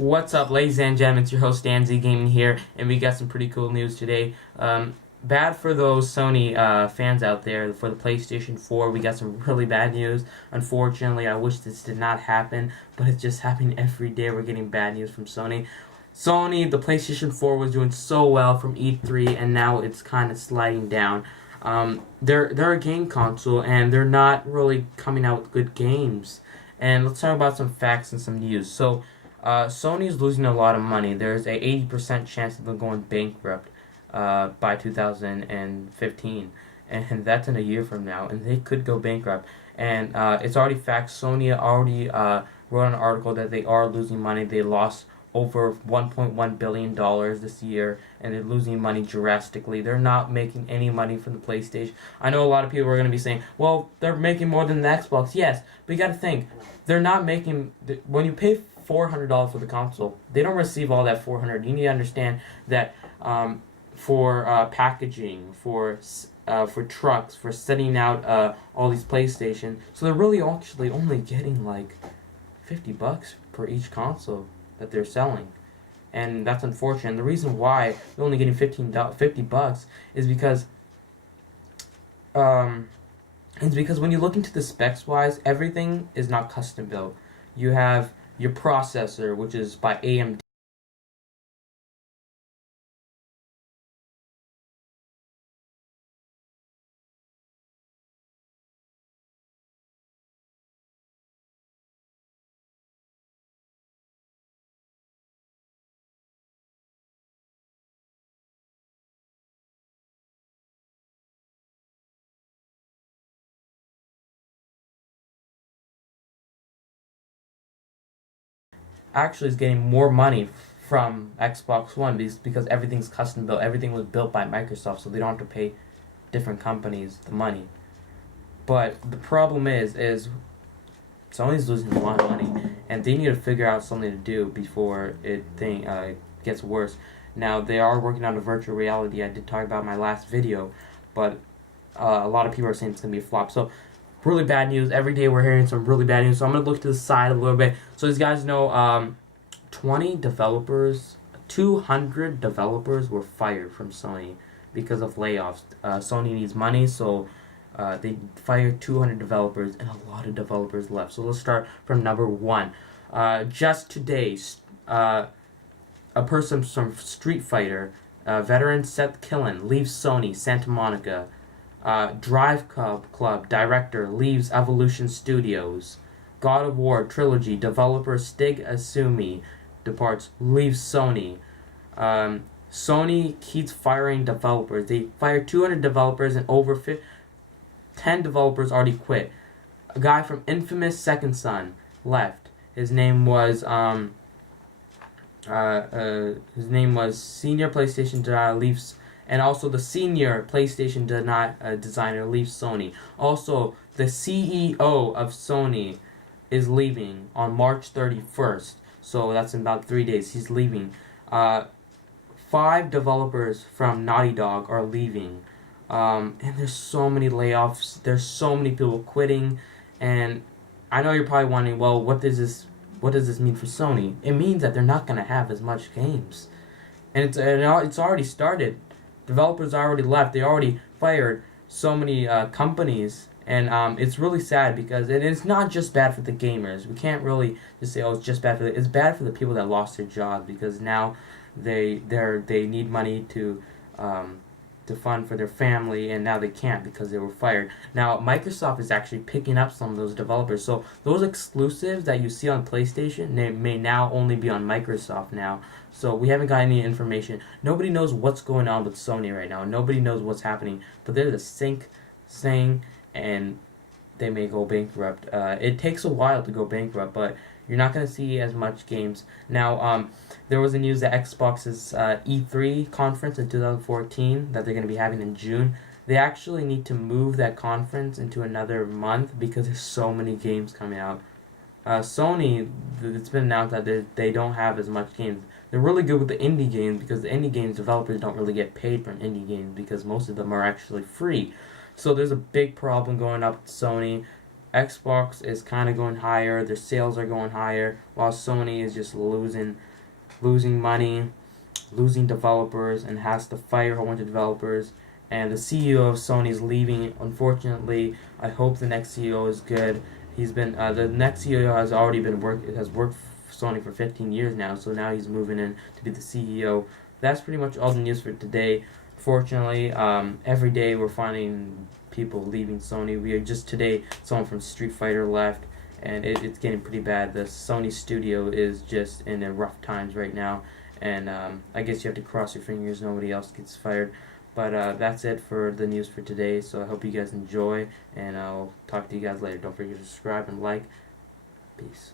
What's up, ladies and gentlemen? It's your host, Danzy Gaming here, and we got some pretty cool news today. Bad for those Sony fans out there. For the PlayStation 4, we got some really bad news. Unfortunately, I wish this did not happen, but it's just happening every day. We're getting bad news from Sony. The PlayStation 4 was doing so well from E3, and now it's kind of sliding down. They're a game console, and they're not really coming out with good games. And let's talk about some facts and some news. Sony is losing a lot of money. There's a 80% chance of them going bankrupt by 2015, and that's in a year from now, and they could go bankrupt. And it's already fact. Sony already wrote an article that they are losing money. They lost over $1.1 billion this year, and they're losing money drastically. They're not making any money from the PlayStation. I know a lot of people are going to be saying, well, they're making more than the Xbox. Yes, but you got to think, they're not making, when you pay $400 for the console, they don't receive all that $400. You need to understand that for packaging, for trucks, for sending out all these PlayStation, so they're really actually only getting like $50 per each console that they're selling, and that's unfortunate. And the reason why they're only getting $50 is because when you look into the specs wise, everything is not custom built. You have your processor, which is by AMD. Actually is getting more money from Xbox One because everything's custom built. Everything was built by Microsoft, so they don't have to pay different companies the money. But the problem is Sony's losing a lot of money, and they need to figure out something to do before it gets worse. Now, they are working on a virtual reality. I did talk about in my last video, but a lot of people are saying it's going to be a flop. So, really bad news. Every day we're hearing some really bad news. So I'm going to look to the side a little bit. So these guys know 200 developers were fired from Sony because of layoffs. Sony needs money, so they fired 200 developers, and a lot of developers left. So let's start from number one. Just today, a person from Street Fighter, veteran Seth Killen, leaves Sony Santa Monica. Drive Club director leaves Evolution Studios. God of War trilogy developer Stig Asumi leaves Sony. Sony keeps firing developers. They fired 200 developers, and over 10 developers already quit. A guy from infamous Second Son left. His name was Senior PlayStation leaves. And also the senior PlayStation designer leaves Sony. Also, the CEO of Sony is leaving on March 31st. So that's in about 3 days. He's leaving. 5 developers from Naughty Dog are leaving. And there's so many layoffs. There's so many people quitting. And I know you're probably wondering, well, what does this mean for Sony? It means that they're not going to have as much games. And it's already started. Developers already left. They already fired so many companies, and it's really sad because it's not just bad for the gamers. We can't really just say, oh, it's just bad for it's bad for the people that lost their jobs, because now they need money to fund for their family, and now they can't because they were fired. Now Microsoft is actually picking up some of those developers, so those exclusives that you see on PlayStation, they may now only be on Microsoft now. So we haven't got any information. Nobody knows what's going on with Sony right now. Nobody knows what's happening, but there's a sink saying, and they may go bankrupt. It takes a while to go bankrupt, but you're not going to see as much games. Now, there was the news that Xbox's E3 conference in 2014 that they're going to be having in June. They actually need to move that conference into another month because there's so many games coming out. Sony, it's been announced that they don't have as much games. They're really good with the indie games because the indie games developers don't really get paid from indie games because most of them are actually free. So there's a big problem going up with Sony. Xbox is kind of going higher, their sales are going higher, while Sony is just losing losing money, losing developers, and has to fire a whole bunch of developers. And the CEO of Sony is leaving. Unfortunately, I hope the next CEO is good. He's been the next CEO has already been worked for Sony for 15 years now. So now he's moving in to be the CEO. That's pretty much all the news for today. Fortunately, every day we're finding people leaving Sony. We are just today, someone from Street Fighter left, and it's getting pretty bad. The Sony studio is just in a rough times right now, and I guess you have to cross your fingers nobody else gets fired. But that's it for the news for today. So I hope you guys enjoy, and I'll talk to you guys later. Don't forget to subscribe and like. Peace.